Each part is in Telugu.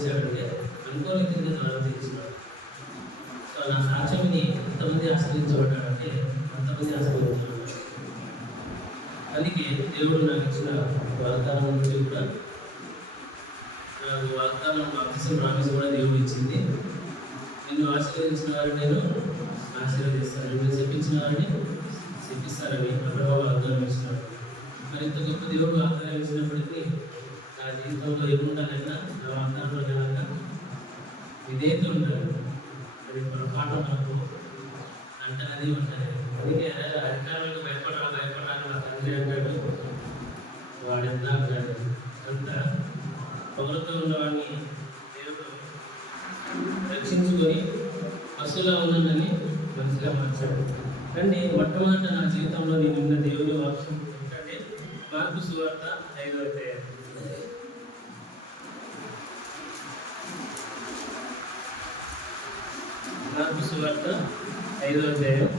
ఆశ్రయించాడంటే అనుకోలేకుండా ద్వారా తీర్చినాడు. సో నా సాక్ష్యంని ఎంతమంది ఆశ్రయించబడ్డాడంటే అంతమంది ఆశ్రయించాడు. అందుకే దేవుడు నాకు ఇచ్చిన వాగ్దానం నుంచి కూడా నాకు వాగ్దానం బాప్తిసం ప్రామిస్ కూడా దేవుడు ఇచ్చింది. నిన్ను ఆశీర్వదించిన వారిని నేను ఆశీర్వదిస్తాను, నిన్ను చెప్పించిన వారిని చెప్పిస్తారని ప్రభావ వాగ్దానం ఇచ్చినాడు. మరి ఇంత గొప్ప దేవుడు వాగ్దానం ఇచ్చినప్పటికీ నా జీవితంలో ఏముండాలన్నా నా వాగ్దానంలో కనుక విధేయత ఉండాలి. అది పొరపాటు మనకు అంటనది ఉంటాయి. అందుకే అధికారులకు భయపడాలని నా తండ్రి అంటాడు. వాడెంత అంత పొగలతో ఉన్నవాడిని దేవుడు రక్షించుకొని పశువులా ఉన్నానని మంచిగా మార్చాడు. కానీ మొట్టమొదట నా జీవితంలో నేను ఉన్న దేవుడి వాక్యం ఏంటంటే మార్కు సువార్త 5వ అధ్యాయం. మార్కు సువార్త 5వ అధ్యాయం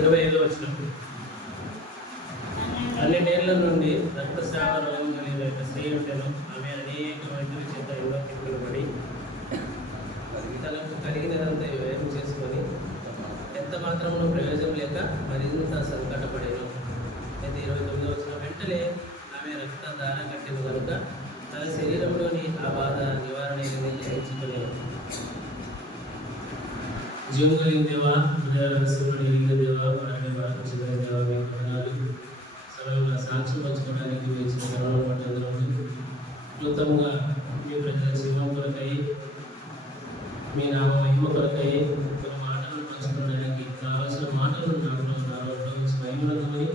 25వ వచనం. 12 నుండి రక్తస్రావ రోగం కలిగిన యొక్క స్త్రీ ఉండెను. ఆమె అనేక వైద్యుల చేత యువతింపబడి తనకు కలిగినదంతా వ్యయం చేసుకొని ఎంత మాత్రమును ప్రయోజనం లేక మరింత సంకటపడేను. అయితే 29వ వచనం. వెంటనే ఆమె రక్త దారం కట్టిన కనుక తన శరీరంలోని ఆ బాధ నివారణ గ్రహించుకునేను. జీవం కలిగిన దేవా, హృదయాల దేవా, పరాడే వాచించిన దేవా, మీ పదనాలు సరళంగా సాక్షి పంచుకోవడానికి వేసిన కరోనా పట్టణంలో క్లుప్తంగా మీ ప్రజల జీవం కొరకై, మీ నామ మహిమ కొరకై కొన్ని మాటలను పంచుకోవడానికి కావాల్సిన మాటలు మహిమని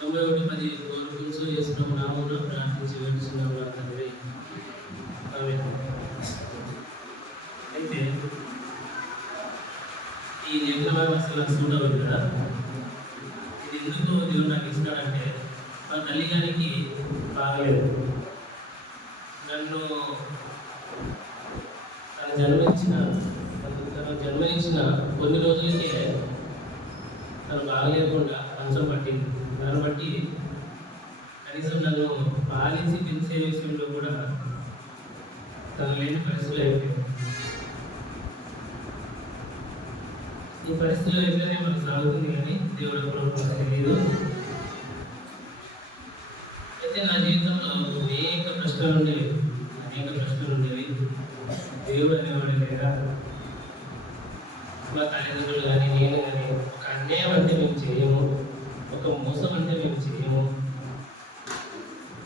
91 కోరుకుంటూ చేసిన నామమున ప్రార్థించి వేడుచున్నాము తండ్రి. అయితే ఈ లేఖనం అసలు సూట్ అవ్వదు కదా. ఇది ఎందుకు దేవుడు నాకు ఇస్తాడంటే మా తల్లి గారికి బాగలేదు. నన్ను తను జన్మనిచ్చిన కొన్ని రోజులకే తను బాగలేకుండా మంచం పట్టింది. దాన్ని బట్టి కనీసం నన్ను పాలించి పెంచే విషయంలో కూడా తను లేని పరిస్థితులు అయిపోయింది. ఈ పరిస్థితుల్లో ఎట్లనే మనకు సాగుతుంది కానీ దేవుడు కూడా తెలియదు. అయితే నా జీవితంలో అనేక ప్రశ్నలు ఉండేవి. దేవుడు అనేవాడు లేదా, మా తల్లిదండ్రులు కానీ నేను కానీ ఒక అన్యాయం అంటే మేము చేయము, ఒక మోసం అంటే మేము చేయము,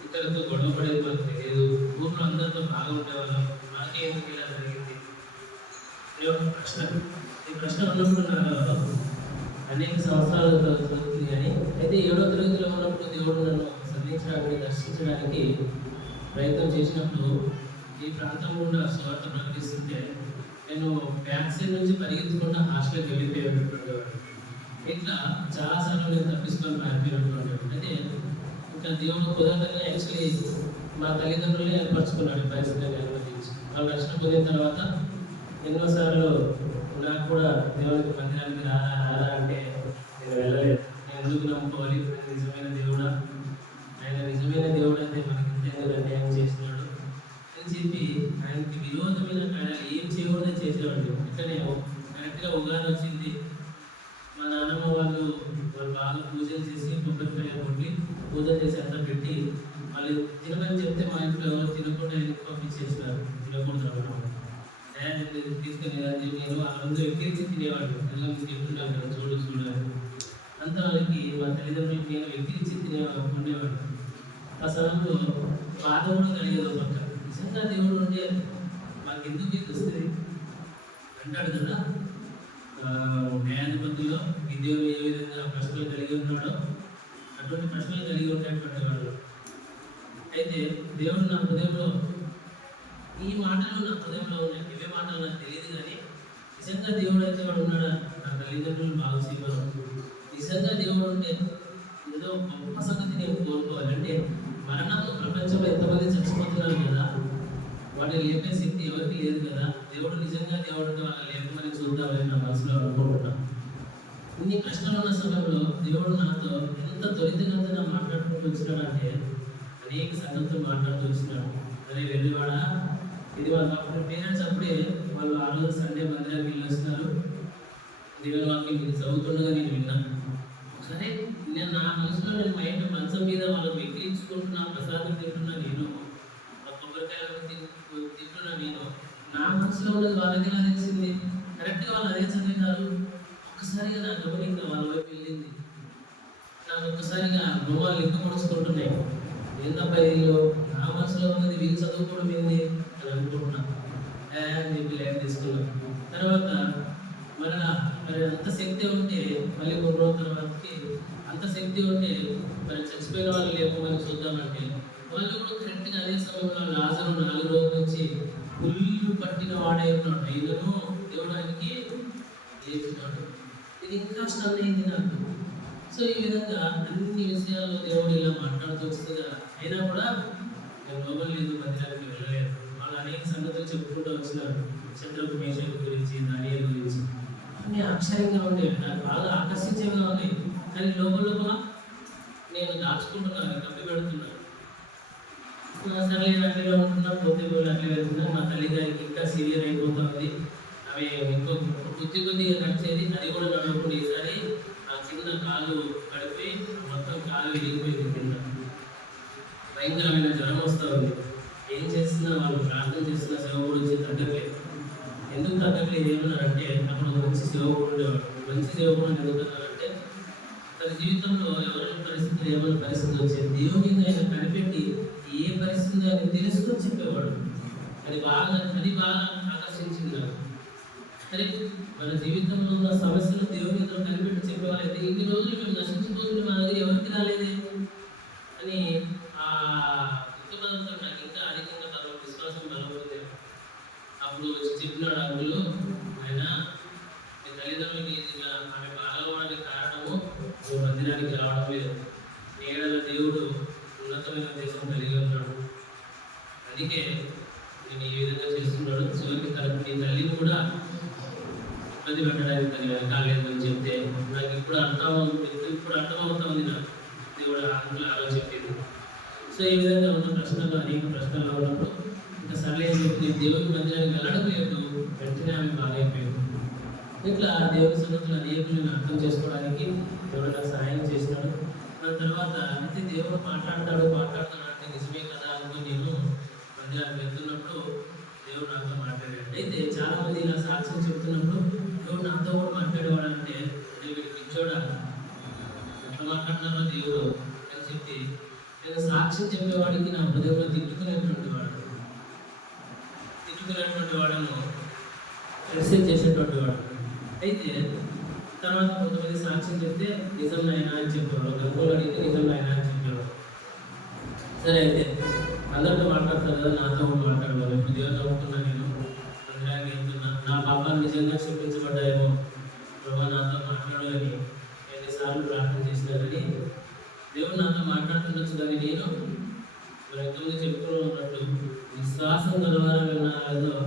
ఇతరులతో గొడవ పడేది మాకు తెలియదు, ఊళ్ళో అందరితో బాగా ఉండేవాళ్ళం, మాకే ఎందుకు ఇలా జరిగింది అనే ఒక ప్రశ్న. ఈ ప్రశ్న ఉన్నప్పుడు నాకు అనేక సంవత్సరాలు చదువుతుంది. కానీ అయితే 7వ తరగతిలో ఉన్నప్పుడు దేవుడు నన్ను సంధించడానికి దర్శించడానికి ప్రయత్నం చేసినప్పుడు ఈ ప్రాంతం గుండా స్వార్థ ప్రకటిస్తుంటే నేను బ్యాక్ సైడ్ నుంచి పరిగెత్తుకుంటూ హాస్టల్కి వెళ్ళిపోయేటటువంటి వాడు. ఇట్లా చాలాసార్లు నేను తప్పించుకొని పారిపోయినటువంటి. అయితే ఇంకా దేవుడు కుదరదని యాక్చువల్లీ మా తల్లిదండ్రులే ఏర్పరచుకున్నాడు ఈ పరిస్థితిని అనుమతించి. వాళ్ళు రక్షణ పొందిన తర్వాత ఎన్నోసార్లు నాకు కూడా దేవుడికి మందిరానికి రారా అంటే నేను వెళ్ళలేదు. నేను ఎందుకు నమ్ముకోవాలి? నిజమైన దేవుడా, ఆయన నిజమైన దేవుడు అయితే మనకి ఇంతేందుకు అన్యాయం చేసినాడు అని చెప్పి ఆయనకి విరోధమైన కార్యాలు ఏం చేయకూడదు చేసేవాడు. ఇట్లనే కరెక్ట్గా ఉగాది వచ్చింది. మా నాన్నమ్మ వాళ్ళు బాగా పూజలు చేసి కొబ్బరికాయ కొట్టి పూజ చేసి అంతా పెట్టి వాళ్ళు తినమని చెప్తే మా ఇంట్లో ఎవరు తినకుండా ఎందుకు పంపించేసినారు. తినకూడదు అన్నమాట. తీసుకుని నేను ఆ రోజు ఎక్కిరించి తినేవాడు. అలా మీకు ఎప్పుడుంటాను చూడాలి అంతా వాళ్ళకి మా తల్లిదండ్రులకి నేను ఎక్కిరించి ఉండేవాడు. ఆ సమయంలో బాధ కూడా కలిగేది. పక్క నిజంగా దేవుడు ఉంటే మాకు ఎందుకు ఇది వస్తుంది అంటాడు కదా. న్యాయాధిపతుల్లో ఈ దేవుడు ఏ విధంగా ప్రశ్నలు కలిగి ఉన్నాడో అటువంటి ప్రశ్నలు కలిగి ఉండేటువంటి వాడు. అయితే దేవుడు నా హృదయంలో ఈ మాటలు నా హృదయంలో ఉన్నాయి. ఇవే మాటలు నాకు తెలియదు కానీ నిజంగా దేవుడు అయితే వాడు ఉన్నాడా? నా తల్లిదండ్రులు బాగా చేయమను. నిజంగా దేవుడు ఉంటే ఏదో గొప్ప సంగతి నేను కోరుకోవాలి. అంటే మరణంలో ప్రపంచంలో ఎంతమంది చచ్చిపోతున్నారు కదా, వాటిని లేపే శక్తి ఎవరికి లేదు కదా, దేవుడు నిజంగా దేవుడు వాళ్ళని లేపమని చూద్దామని నా మనసులో అనుకుంటున్నాను. ఇన్ని కష్టాలు ఉన్న సమయంలో దేవుడు నాతో ఎంత త్వరితగతిన మాట్లాడుకుంటూ వచ్చినాడంటే అనేక సంగతులు మాట్లాడుతూ వచ్చినాడు. అరే వెళ్ళివాడా, ఇది వాళ్ళ పేరెంట్స్ అప్పుడే వాళ్ళు ఆ రోజు సండే మందిరానికి వెళ్ళి వస్తున్నారు. దేవుని వాక్యం ఇది చదువుతుండగా నేను విన్నాను. సరే నేను నా మనసులో నేను మైండ్ మంచం మీద వాళ్ళకి వెక్కిరించుకుంటున్నా, ప్రసాదం తింటున్నా, నేను కొబ్బరికాయలు తింటున్నా, నేను నా మనసులో ఉన్నది వాళ్ళకి ఎలా తెలిసింది? కరెక్ట్గా వాళ్ళు అదే చదివినారు. ఒక్కసారిగా నా గమనిక వాళ్ళ వైపు వెళ్ళింది. నాకు ఒక్కసారిగా గృహాలు ఎక్కువ పొడుచుకుంటున్నాయి. ఏంటబ్బా వీళ్ళు నా మనసులో ఉన్నది వీళ్ళు చదువుకోవడం ఏంది అని అనుకుంటున్నాను అని చెప్పి లైన్ తీసుకున్నాను. తర్వాత మరి అంత శక్తి ఉంటే మళ్ళీ కొన్ని రోజుల తర్వాతకి అంత శక్తి ఉంటే మరి చచ్చిపోయిన వాళ్ళు లేకపోమని చూద్దామంటే వాళ్ళు కూడా కరెక్ట్గా అదే సమయంలో లాజరు 4 రోజుల నుంచి పుల్లు పట్టిన వాడే ఉన్నాడు. అయినను దేవుడు ఆయనకి లేపినాడు. ఇది ఇంకా స్టన్నైంది నాకు. సో ఈ విధంగా అన్ని విషయాల్లో దేవుడు ఇలా మాట్లాడుతూ వస్తుందా, అయినా కూడా నేను లోపల లేదు, మందిరానికి వెళ్ళలేదు. వాళ్ళు అనేక సంగతులు చెప్పుకుంటూ వచ్చినారు. శత్రుకు మేషకు గురించి, దానియేలు గురించి అన్ని ఆశ్చర్యంగా ఉండేవి, నాకు బాగా ఆకర్షించేవిగా ఉన్నాయి. కానీ లోపల నేను దాచుకుంటున్నాను, కప్పి పెడుతున్నాను. సరే అట్లే ఉంటున్నా, పోతే అట్లే వెళ్తున్నా. మా తల్లి గారికి ఇంకా సీరియర్ అయిపోతుంది. అవి ఇంకో కొద్దిగా నడిచేది, అది కూడా నడవకుండా ఈసారి ఆ కింద కాలు పడిపోయి మొత్తం కాలు విరిగిపోయింది. కింద భయంకరమైన జ్వరం వస్తూ ఉంది. ఏం చేస్తున్నా వాళ్ళు ప్రార్థన చేస్తున్న సేవ గురించి తగ్గట్లేదు. ఎందుకు తగ్గట్లేదు ఏమన్నారంటే, అప్పుడు మంచి సేవకుడు ఉండేవాడు. మంచి సేవకుడు ఎందుకన్నారంటే, తన జీవితంలో ఎవరైనా పరిస్థితులు ఏమైనా పరిస్థితులు వచ్చేది దేవుని ఆయన కనిపెట్టి ఏ పరిస్థితి అని తెలుసుకొని చెప్పేవాడు. అది బాగా ఆకర్షించింది నాకు. సరే మన జీవితంలో ఉన్న సమస్యలు దేవుని కనిపెట్టి చెప్పేవాళ్ళైతే ఇన్ని రోజులు మేము నశించిపోతుంది, మన దగ్గర ఎవరికి రాలేదే అని ఆ దుఃఖపదంతో నాకు ఇంకా అధికంగా తన విశ్వాసం బలపడింది. అప్పుడు వచ్చి చెప్పినాడు అప్పుడు, ఆయన మీ తల్లిదండ్రులకి ఇలా ఆమె బాగవడానికి కారణము నువ్వు మందిరానికి రావడం లేదు. నేడల దేవుడు ఉన్నతమైన దేశం కలిగి ఉన్నాడు, అందుకే నేను ఈ విధంగా చేస్తున్నాడు. చివరికి నీ తల్లిని కూడా ఇబ్బంది పెట్టడానికి తను వెనకాలేదని చెప్తే నాకు ఇప్పుడు అర్థమవుతుంది. నాకు దేవుడు ఆలోచన చెప్పింది. సో ఈ విధంగా ఉన్న ప్రశ్నలు అనేక ప్రశ్నలు ఉన్నప్పుడు ఇంకా సర్లే చెప్పి దేవుని మందిరానికి వెళ్ళడం లేదు, వెంటనే ఆమె బాగైపోయింది. ఇట్లా దేవుని సంగతులు అనేకులను అర్థం చేసుకోవడానికి దేవుడు నాకు సహాయం చేసినాడు. దాని తర్వాత అయితే దేవుడు మాట్లాడతాడు అంటే నిజమే కదా అనుకుని నేను మందిరానికి వెళ్తున్నప్పుడు దేవుడు నాతో మాట్లాడాడు. అయితే చాలా మంది ఇలా సాక్ష్యం చెప్తున్నప్పుడు దేవుడు నాతో కూడా మాట్లాడేవాడు. అంటే వీడికి పిచ్చోడా, ఎట్లా మాట్లాడినారో దేవుడు అని చెప్పి నేను సాక్ష్యం చెప్పేవాడికి నా హృదయంలో తిట్టుకునేటువంటి వాడను మెసేజ్ చేసేటువంటి వాడు. అయితే తర్వాత కొంతమంది సాక్ష్యం చెప్తే నిజం నాయనా అని చెప్పేవాడు, గంగోలు అడిగితే నిజం నాయనా అని చెప్పేవాడు. సరే అయితే అందరితో మాట్లాడతారు కదా, నాతో మాట్లాడేవాడు. ఇప్పుడు దేవుడు నమ్ముకున్నా, నేను మందిరానికి వెళ్తున్నా, నా పాపాలు నిజంగా క్షమించబడ్డాయేమో, ప్రభు నాతో మాట్లాడాలని ఎన్నిసార్లు ప్రార్థన చేసినా కానీ దేవుడు నాతో మాట్లాడుతుండొచ్చు. కానీ నేను ఎంతమంది చెప్పుకుని ఉన్నట్టు విశ్వాసం కలవాలని ఉన్నారో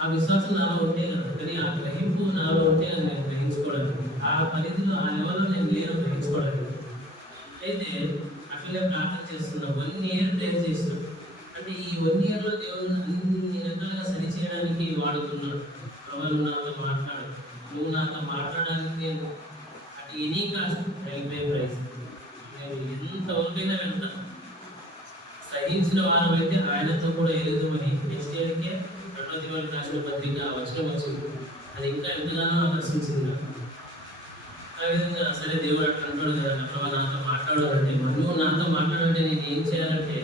ఆ విశ్వాసం నాలో ఉంటే కదా, కానీ ఆ గ్రహింపు నాలో ఉంటే అది నేను గ్రహించుకోవడానికి, ఆ పరిధిలో ఆ లెవెల్లో నేను లేను గ్రహించుకోవడానికి. అయితే అట్లనే ప్రార్థన చేస్తున్నా, 1 year ప్రేర్ చేసినాం. అంటే ఈ 1 yearలో దేవుడు అన్ని రకాలుగా సరి చేయడానికి వాడుతున్నాడు. ఎవరు నాతో మాట్లాడు, నువ్వు నాతో మాట్లాడడానికి నేను అటు ఎనీ కాస్ట్ హెల్ప్ ప్రైజ్ నేను ఎంతవరకైనా వెళ్తాను. సహించిన వారం అయితే ఆయనతో కూడా ఎదుగుమని నెక్స్ట్ ఇయర్కే 2వ తిమోతి రాసిన పత్రిక వచనం వచ్చింది. అది ఇంకా ఎంతగానో ఆకర్షించింది. ఆ విధంగా సరే దేవుడు అట్లా అంటాడు కదా, ప్రభు నాతో మాట్లాడాలంటే, నువ్వు నాతో మాట్లాడాలంటే నేను ఏం చేయాలంటే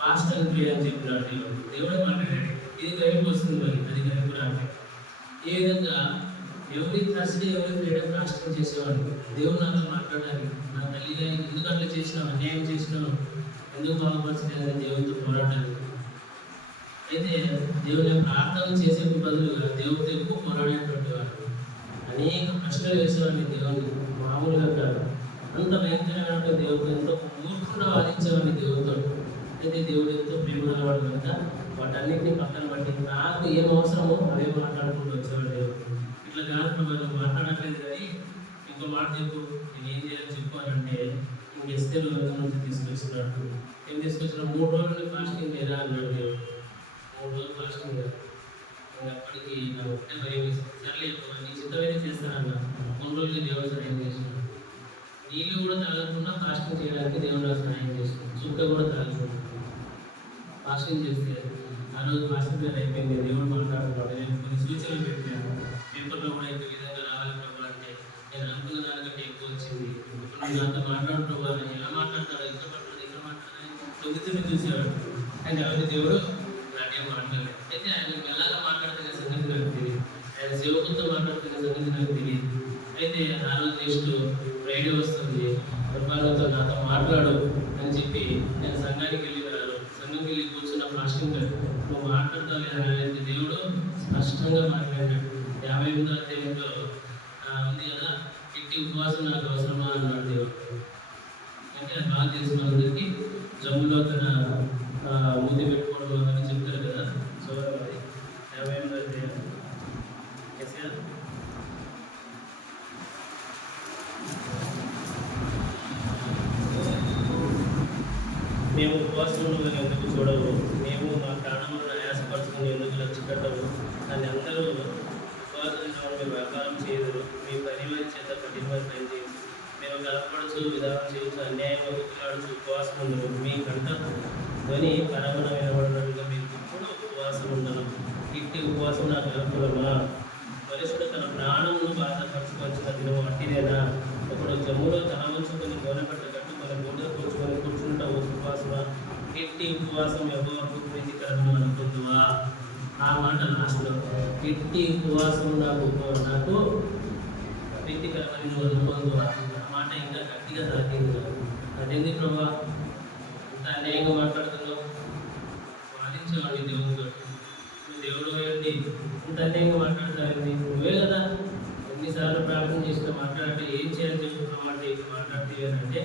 ఫాస్ట్ అండ్ ప్రే అని చెప్పినాడు. దేవుడే మాట్లాడాడు. ఇది గ్రహింపు వస్తుంది, మరి అది గ్రహింపు రాంటే ఏ విధంగా ఎవరి థర్స్డే ఎవరి ఫ్రీడమ్ రాష్ట్రం చేసేవాడు. దేవుడు నాతో మాట్లాడాలి, నా తల్లి గారికి ఎందుకు అట్లా చేసినావు, అన్యాయం చేసినావు, ఎందుకు బాగుపరచలేదని దేవుడితో పోరాడాలి. అయితే దేవుని ప్రార్థన చేసే బదులుగా దేవుడితో ఎక్కువ పోరాడేటువంటి వాడు. అనేక ప్రశ్నలు వేసేవాడిని దేవుడిని, మామూలుగా కాదు, అంత భయంకరమైన దేవుడితో ఎంతో మూర్ఖంగా వాదించేవాడిని దేవుడితో. అయితే దేవుడు ఎంతో ప్రేమ గలవాడు కనుక వాటన్నిటిని పక్కన పట్టి నాకు ఏం అవసరమో అదే మాట్లాడుకుంటూ వచ్చేవాడు దేవుడు. ఇట్లా కాదు ప్రభు నువ్వు మాట్లాడట్లేదు కానీ ఇంకో మాట చెప్పు, నేను ఏం చేయాలని చెప్పు అని అంటే ఇంక ఎస్తేరు నుంచి తీసుకొచ్చినాడు. ఏం తీసుకొచ్చిన 3 రోజులు ఫాస్టింగ్ లేదా అన్నాడు దేవుడు. 3 రోజులు ఫాస్టింగ్ కదా. అప్పటికి నా ఒకటే భయం వేసింది. సర్లే నీ చిత్తమైనా చేస్తానన్న 3 రోజులు దేవుడు సహాయం చేస్తున్నాడు. నీళ్ళు కూడా తాగకుండా ఫాస్టింగ్ చేయడానికి దేవుడు నాకు సహాయం చేస్తున్నాడు. చుక్క కూడా తాగకుండా ఫాస్టింగ్ చేస్తే ఆ రోజు ఫాస్టింగ్ పేరు అయిపోయింది. దేవుడు మాట్లాడుతున్నాడు. నేను కొన్ని సూచనలు పెట్టాను పేపర్లో కూడా ఇంత విధంగా రావాలి ప్రభు అంటే నేను అనుకున్న దానికంటే ఎక్కువ వచ్చింది. ఇప్పుడు నేను నాతో మాట్లాడు ప్రభు అని ఎలా మాట్లాడతాడో ఇక్కడ మాట్లాడదు ఇక్కడ మాట్లాడదని తొమ్మిదిని చూసేవాడు. అయితే అవన్నీ దేవుడు నాకేం మాట్లాడలేదు. అయితే ఆయన మెల్లగా మాట్లాడుతున్న సంగతి నాకు తెలియదు, ఆయన సేవకులతో మాట్లాడుతున్న సంగతి నాకు తెలియదు. అయితే ఆ రోజు నెక్స్ట్ ఫ్రైడే వస్తుంది, ప్రభావంతో నాతో మాట్లాడు అని చెప్పి నేను సంఘానికి వెళ్ళినాను. సంఘంకి వెళ్ళి కూర్చున్న ఫాస్టింగ్ నువ్వు మాట్లాడతావు లేదా అనేది దేవుడు స్పష్టంగా మాట్లాడాడు. 58వ అధ్యాయంలో ఉంది కదా, ఇట్టి ఉపవాసం నాకు అవసరమా అన్నాడు దేవుడు. అంటే అది బాగా తెలిసిన అందరికీ జమ్ములో తన మూతి పెట్టుకోవడం అని చెప్తారు కదా. సో అది 58వ అధ్యాయం మేము ఉపవాసంలో ఎందుకు చూడవు, మేము మా ప్రాణములను ఆయాసపరుచుకుని ఎందుకు లక్ష్య పెట్టవు, దాన్ని అందరూ ఉపవాసంలో మీరు వ్యాపారం చేయరు, మీ పనివారి చేత కఠినమైన పని చేయదు, మేము కలపడచ్చు విధానం చేయొచ్చు, అన్యాయంగా ఉక్కులాడుచు ఉపవాసం ఉండరు, మీ కంట ధ్వని పరమణ వినబడినట్టుగా మీకు ఇప్పుడు ఉపవాసం ఉండను. ఇట్టి ఉపవాసం నాకు అనుకూలమా? మనుషుడు తన ప్రాణమును బాధపరచుకొచ్చిన దినం అట్టిదేనా? ఒకడు జమ్ములో తల ఉంచుకొని గోనెపట్ట కట్టుకొని గోడ కూర్చుకొని కూర్చుంటా ఉపవాసమా? ఇట్టి ఉపవాసం ఎవరికి ప్రీతికరము అనుకుంటువా? ఆ మాట లాస్ట్లో ఇట్టి ఉపవాసం నాకు ప్రీతికరమని నువ్వు అనుకుంటువా? ఆ మాట ఇంకా గట్టిగా తాకింది. అదేంది ప్రభా ఇంత అన్యాయంగా మాట్లాడుతున్నావు? వాదించేవాడి దేవుడితో, నువ్వు దేవుడు ఏంటి ఇంత అన్యాయంగా మాట్లాడతావేంటి? నువ్వే కదా ఎన్నిసార్లు ప్రార్థన చేసినా మాట్లాడితే ఏం చేయాలని చెప్పుకున్నామంటే మాట్లాడితే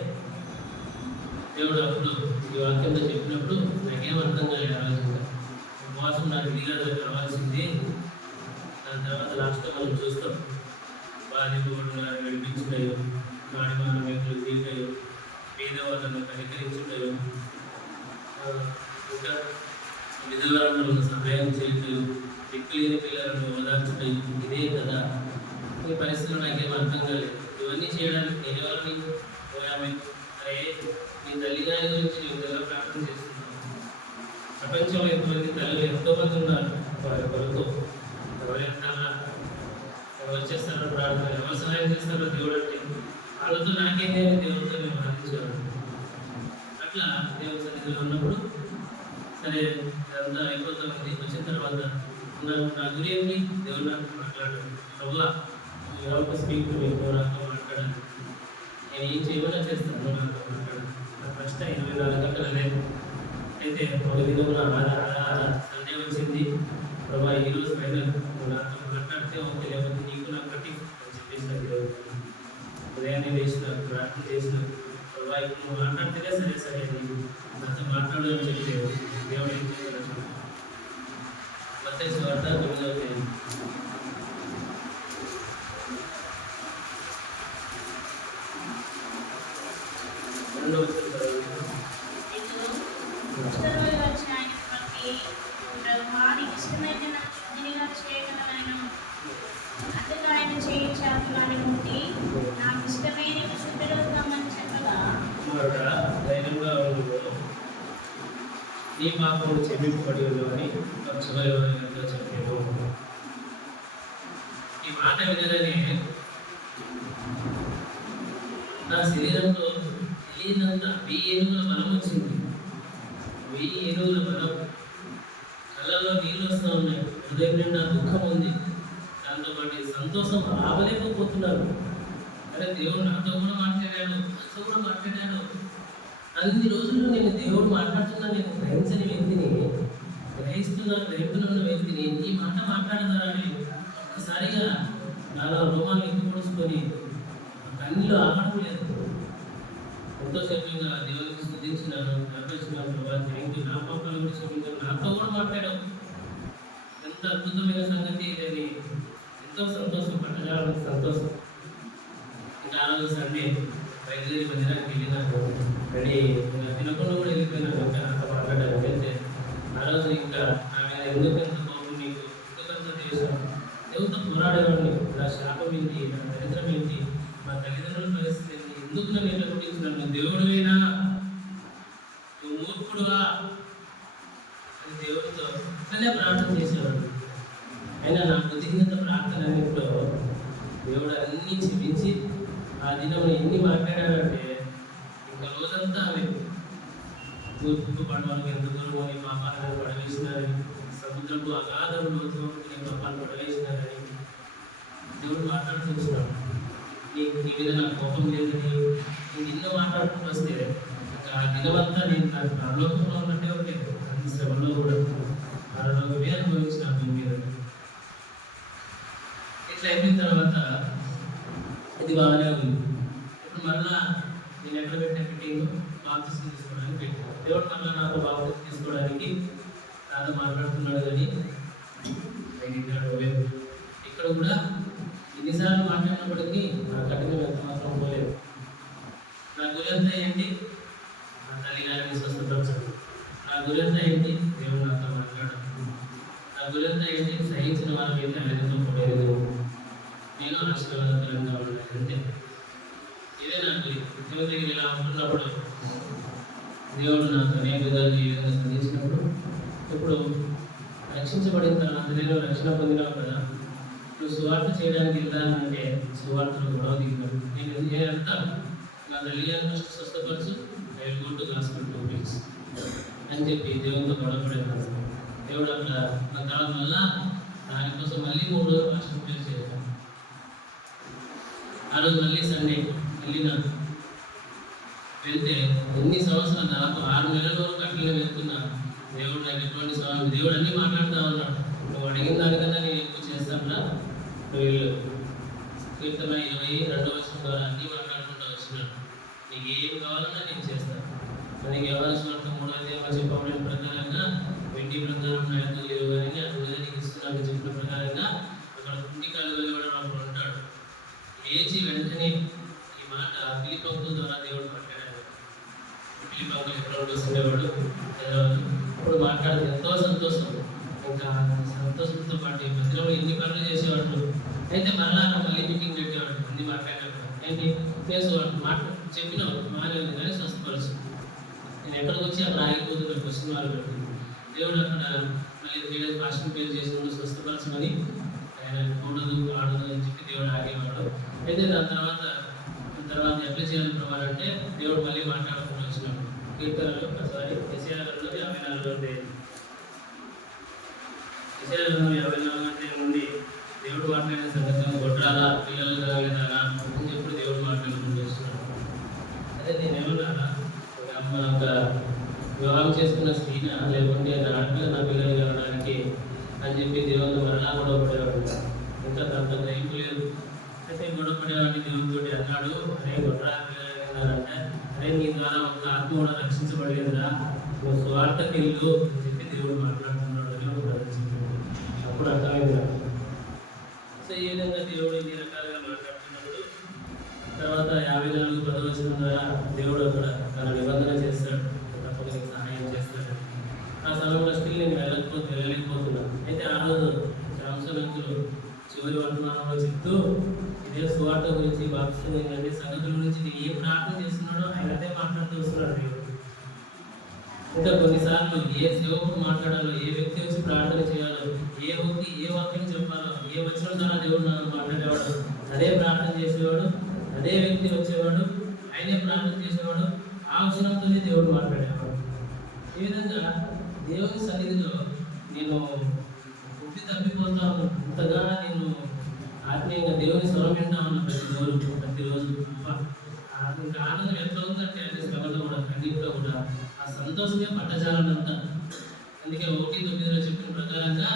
దేవుడు అప్పుడు ఈ వాక్యంతో చెప్పినప్పుడు నాకేం అర్థం కాలేదు. ఆలోచన ఉపవాసం నాకు విధిగా కావాల్సింది. దాని తర్వాత లాస్ట్లో మనం చూస్తాం బాధితులను నడిపించుతాయో, నాడిమాన వ్యక్తులు తీటాయో, పేదవాళ్ళను కనికరించుతాయో, ఇంకా విధవరాలను సహాయం చేయుతాయో, దిక్కులేని పిల్లలను ఓదార్చుతాయి. ఇదే కదా ఈ పరిస్థితులు నాకేం అర్థం కాలేదు. ఇవన్నీ చేయడానికి నేను ఎవరిని పోయామే? అరే మీ తల్లిగారి గురించి నేను ఎలా ప్రార్థన చేస్తున్నాను? ప్రపంచంలో ఎంతమంది తల్లులు ఎంతోమంది ఉన్నారు. వారి కొరకు ఎవరు ఎంతారా ఎవరు వచ్చేస్తారో ప్రార్థన, ఎవరు సహాయం చేస్తారో దేవుడు అంటే వాళ్ళతో నాకేంటి దేవుడితో నేను ప్రార్థించేవాడు. అట్లా దేవుడి సన్నిధిలో ఉన్నప్పుడు సరే ఇదంతా అయిపోతుంది. వచ్చిన తర్వాత నా గురి ఏంటి? దేవుడు నాకు మాట్లాడాడు. ప్రభా ఎవరికి స్పీక్ మీకు నాతో మాట్లాడాలి, నేను ఏం చేయమన్నా చేస్తాను నాతో మాట్లాడాలి. నా ప్రశ్న 24 గంటలు లేదు. అయితే ఒక విధంగా సండే వచ్చింది. ప్రభా ఈరోజు ఫైనల్ నాతో మాట్లాడితే ఓకే, లేకపోతే నీకు నాకు కట్టి అని చెప్పేసి ఉదయాన్నే వేసిన ప్రార్థన చేసిన ప్రభా ఇప్పుడు నువ్వు మాట్లాడితేనే సరే సరే నీకు నాతో మాట్లాడు అని చెప్తే దేవుడు ఏం చేస్తాడు? మత్తయి సువార్త 9వ అధ్యాయం 2వ వచనం. ధైర్యంగా నీ పాపములు క్షమింపబడి అని ఎంతో చెప్పాను. ఈ మాట వినగానే నా శరీరంలో తెలియనంత 1000 ఏనుగుల బలం వచ్చింది. 1000 ఏనుగుల బలం, కళ్ళల్లో నీళ్ళు వస్తూ ఉన్నాయి, హృదయం నిండా దుఃఖం ఉంది, దాంతోపాటు సంతోషం ఆగలేకపోతున్నారు. అరే దేవుడు నాతో కూడా మాట్లాడాడు, నాతో కూడా మాట్లాడాడు. అన్ని రోజుల్లో నేను దేవుడు మాట్లాడుతున్నా నేను గ్రహించని వ్యక్తిని, గ్రహిస్తున్న వ్యక్తిని ఈ మాట మాట్లాడతారని ఒక్కసారిగా నాలో రోమాలు ఎక్కువ పొడుచుకొని కన్నీళ్ళు ఆగడం లేదు. ఎంతోసేపుగా దేవునికి స్తుతించినాను, గర్వించినాను ప్రభా, థ్యాంక్ యూ. నా పాపాల గురించి క్షమించాను, నాతో కూడా మాట్లాడావు. ఎంత అద్భుతమైన సంగతి అని ఎంతో సంతోషం, పట్టజాల సంతోషం. ఇంకా ఆ రోజు సండే బయలుదేరి మందిరానికి వెళ్ళినాను. రెడీ తినకుండా కూడా వెళ్ళిపోయినాను. ఇంకా నాతో మాట్లాడడానికి వెళ్తే ఆ రోజు ఇంకా నా మీద ఎందుకంత కోపం, నీకు ఎందుకంత దేశం, దేవుతో పోరాడేవాడిని. నా శాపం ఏంటి, నా దరిద్రం ఏంటి, మా తల్లిదండ్రుల పరిస్థితి ఏంటి, ఎందుకు నన్ను ఇట్లా గురించినాను, దేవుడివేనా, నువ్వు మూర్ఖుడువా అని దేవుడితో ఇట్లనే ప్రార్థన చేసేవాడు. అయినా నా బుద్ధిహీనత ప్రార్థన అన్నింటిలో దేవుడు అన్నీ క్షమించి ఆ దినం ఎన్ని మాట్లాడాడంటే ఇంకా రోజంతా అవి తూర్పు పడవలకు ఎంత దూరమో నీ పాపాలను పడవేసినారని, సముద్రపు అగాధం లోతు నీ పాపాలను పడవేసినారని దేవుడు మాట్లాడుతూ చూస్తున్నాడు. నీ మీద నా కోపం లేదని నేను ఎన్నో మాట్లాడుతూ వస్తే ఇంకా ఆ దినమంతా నేను నా పరలోకంలో ఉన్నట్టే ఉండేది. అన్ని శ్రమలో కూడా పరలోకమే అనుభవించిన భూమి మీద. ఇట్లా అయిపోయిన తర్వాత ఇది బాగానే ఉంది. ఇప్పుడు మళ్ళా నేను ఎక్కడ పెట్టిన మీటింగ్ బాప్తిస్మం తీసుకోవడానికి పెట్టాను. దేవుడు మళ్ళీ నాతో బాప్తిస్మం తీసుకోవడానికి నాతో మాట్లాడుతున్నాడు. కానీ ఇక్కడ కూడా ఎన్నిసార్లు మాట్లాడినప్పటికీ నా కఠినం ఎంత మాత్రం పోలేదు. నా గురంతా ఏంటి, నా తల్లి గారిని స్వస్థపరచడం. నా గురంతా ఏంటి, దేవుడు నాతో మాట్లాడడం. నా గురంతా ఏంటి, సహించిన వారి మీద అలరితో పడేది, నేను ఆశీర్వాదకరంగా ఉండాలి. అంతే. ఇదే నాకు దేవుడి దగ్గర ఇలా ఉంటున్నప్పుడు దేవుడు నాకు అనేక విధాలు ఈ విధంగా సంధించినప్పుడు, ఇప్పుడు రక్షించబడిన తర్వాత నేను రక్షణ పొందినావు కదా, నువ్వు సువార్త చేయడానికి వెళ్తానంటే సువార్తను గొడవ దిగుతాను. నేను వెళ్తాను, నా తల్లిగారిని స్వస్థపరచు, I will go to gospel topics అని చెప్పి దేవునితో గొడవపడేదాను. దేవుడు అక్కడ నా తర్వాత మళ్ళా దానికోసం మళ్ళీ 3 రోజులు కాన్సన్ట్రేట్ చేశాను. ఆ రోజు మళ్ళీ సండే వెళ్ళినాను. వెళ్తే ఎన్ని సంవత్సరాలు, దాదాపు 6 నెలల వరకు అట్లనే వెళ్తున్నా. దేవుడు నాకు ఎటువంటి స్వామి, దేవుడు అన్నీ మాట్లాడుతూ ఉన్నాడు. నువ్వు అడిగిన దానికన్నా నేను ఎక్కువ చేస్తానురా, నువ్వు వెళ్ళు. కీర్తన 22వ ద్వారా అన్నీ మాట్లాడుకుంటూ వచ్చినాడు. నీకు ఏం కావాలన్నా నేను చేస్తాను. మనకి ఎవరి 3వ అధ్యాయంలో చెప్పబడిన ప్రకారంగా వెండి ప్రకారం నా యొక్క లేవు కానీ అందులో నీకు ఇస్తున్నాను చెప్పిన ప్రకారంగా అక్కడ కుంటి కాలు వెళ్ళవడం అప్పుడు ఉంటాడు. లేచి వెంటనే ఈ మాట ఫిలిప్ అంకుల్ ద్వారా దేవుడు మాట్లాడాడు. ఫిలిప్ అంకుల్ ఎక్కడ వస్తుండేవాడు అప్పుడు మాట్లాడితే ఎంతో సంతోషం. ఇంకా సంతోషంతో పాటు ఈ మధ్యలో ఎన్ని పనులు చేసేవాడు. అయితే మళ్ళీ మీటింగ్ పెట్టేవాడు. అన్ని మాట్లాడేవాడు. ఏంటి చేసేవాడు, చెప్పినావు మానేది కానీ స్వస్థపరచు. నేను ఎక్కడికి వచ్చి అక్కడ ఆగిపోతున్న క్వశ్చన్ మార్క్ పెట్టి దేవుడు అక్కడ మళ్ళీ 3 days ఫాస్టింగ్ పేరు చేసినప్పుడు స్వస్థపరచమని ఆయన కూడదు ఆడదు అని చెప్పి దేవుడు ఆగేవాడు. అయితే దాని తర్వాత ఎట్లా చేయాలి ప్రభావం అంటే దేవుడు మళ్ళీ మాట్లాడుకుంటూ వచ్చినాడు. కీర్తనలు యెషయాలో 54 నుండి దేవుడు మాట్లాడిన సంగతి కొట్టాలా, పిల్లలు రాలేదా అని చెప్పి దేవుడు మాట్లాడుకుంటూ వస్తున్నాడు. అదే నేనేమన్నా ఒక వివాహం చేసుకున్న స్త్రీనా, లేకుంటే నా ఆడపిల్ల నా పిల్లలు కలగడానికి అని చెప్పి దేవుడు మరలా గొడవ పడేవాడు. ఇంకా అంత గ్రహింపు లేదు. అయితే గొడవ పడేవాడిని దేవుడితో అన్నాడు, అరే గొడ్రా పిల్లలంటే అరే నీ ద్వారా ఒక ఆత్మ కూడా రక్షించబడలేదురా, నువ్వు స్వార్థకి వెళ్ళు అని చెప్పి దేవుడు మాట్లాడుతున్నాడు అని చెప్పాడు. అప్పుడు అర్థమైంది. సో ఈ విధంగా దేవుడు ఇన్ని రకాలుగా మాట్లాడుతున్నప్పుడు తర్వాత 54 ద్వారా దేవుడు అక్కడ తన నిబంధన చేస్తాడు, తప్పక నీకు సహాయం చేస్తాడు. ఆ సమయంలో స్టిల్ నేను వెళ్ళలేకపోతున్నాను. అయితే ఆ రోజు శాంసనంతులు చివరి వర్తమానంలో చెప్తూ ఇదే సువార్త గురించి, బాప్తిస్మం ఏంటంటే సంగతుల గురించి నేను ఏ ప్రార్థన చేస్తున్నాడో ఆయన అదే మాట్లాడుతూ వస్తున్నాడు దేవుడు. ఇంకా కొన్నిసార్లు ఏ సేవకుడు మాట్లాడాలో, ఏ వ్యక్తి వచ్చి ప్రార్థన చేయాలో, ఏ వాక్యం చెప్పాలో, ఏ వచనం ద్వారా దేవుడు నాకు మాట్లాడేవాడు అదే ప్రార్థన చేసేవాడు, అదే వ్యక్తి వచ్చేవాడు, ఆయనే ప్రార్థన చేసేవాడు, ఆ వచనంతోనే దేవుడు మాట్లాడేవాడు. ఈ విధంగా దేవుని సన్నిధిలో నేను బుద్ధి తప్పిపోతాను. ఇంతగా నేను ఆత్మీయంగా దేవుని స్వరం వింటా ఉన్నాను ప్రతిరోజు. ఇంకా ఆనందం ఎట్లా ఉందంటే అన్ని శ్రమలో కూడా, కన్నీటిలో కూడా ఆ సంతోషమే పట్టజాలనంతా. అందుకే 1:9 చెప్పిన ప్రకారంగా